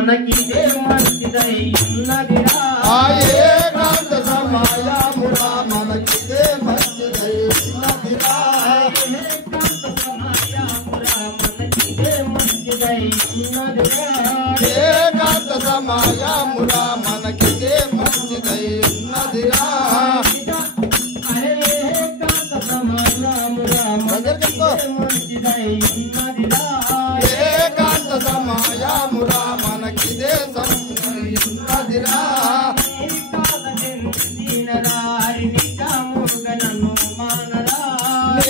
మనకిదే మంచిదై ఉన్నదిరా ఏకాంత సమయమురా మనకిదే మంచిదై ఉన్నదిరా ఏకాంత సమయమురా మనకిదే మంచిదై ఉన్నదిరా ఏకాంత సమయమురా మనకిదే మంచిదై ఉన్నదిరా అరే ఏకాంత సమయమురా మనకిదే మంచిదై ఉన్నదిరా ఏకాంత సమయమురా మనకిదే మంచిదై ఉన్నదిరా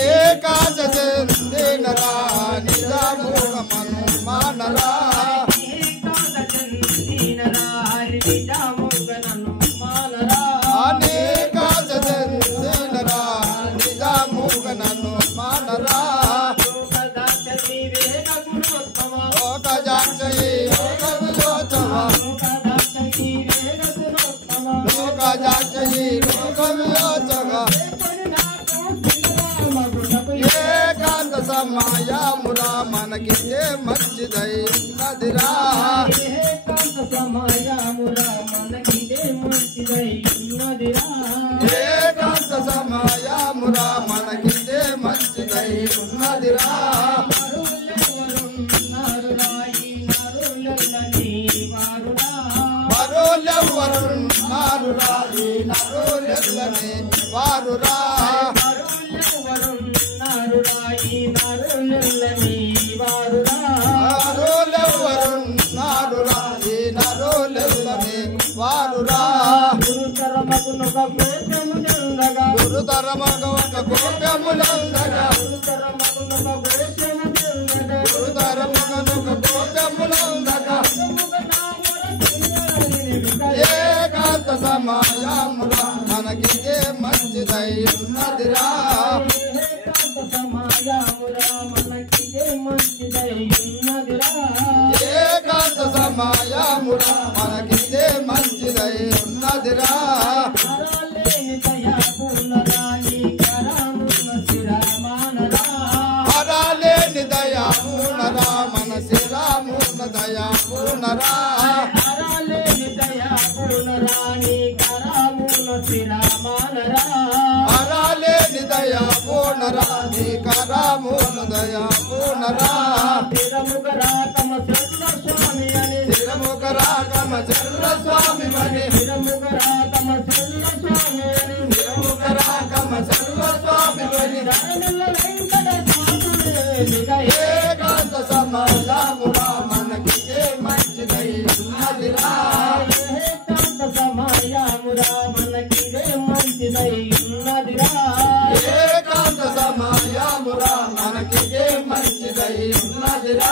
ఏకాంత చెందినరా నిజముగమను మానరా అనేకాంత చెందినరా నిజముగనను మానరా ఒక జాక్షయి ఒక విలోచవ లోక జాక్షయి లోక విలోచవ ఏకాంత సమయమురా మనకిదే మంచిదై ఉన్నదిరా ఏకాంత సమయమురా మనకిదే మంచిదై ఉన్నదిరా ఏకాంత సమయమురా మనకిదే మంచిదై ఉన్నదిరా మరోలెవ్వరున్నారురా ఈ నరులెల్లని వారురా మరోలెవ్వరున్నారురా ఈ నరులెల్లని వారురా గురుతరమగ ఒక కోపములందగా గురుతరమగను ఒక కోపములందగా ఏకాంత సమయమురా మనకిదే మంచిదై ఉన్నదిరా ఏకాంత సమయమురా మనకిదే మంచిదై ఉన్నదిరా ఏకాంత సమయమురా మనకిదే మంచిదై ఉన్నదిరా హరలేని దయామునరా మన శిరామున దయామునరా హరలేని దయామునరా నీ కరామున దయామునరా తిరముగరా తమ చల్ల స్వామి అని తిరముగరా తమ చల్ల స్వామి అని తిరముగరా తమ చల్ల స్వామి అని తిరముగరా తమ చల్ల స్వామి అని ఏకాంత సమయమురా మనకిదే మంచిదై ఉన్నదిరా ఏకాంత సమయమురా మనకిదే మంచిదై ఉన్నదిరా ఏకాంత సమయమురా మనకిదే మంచిదై ఉన్నదిరా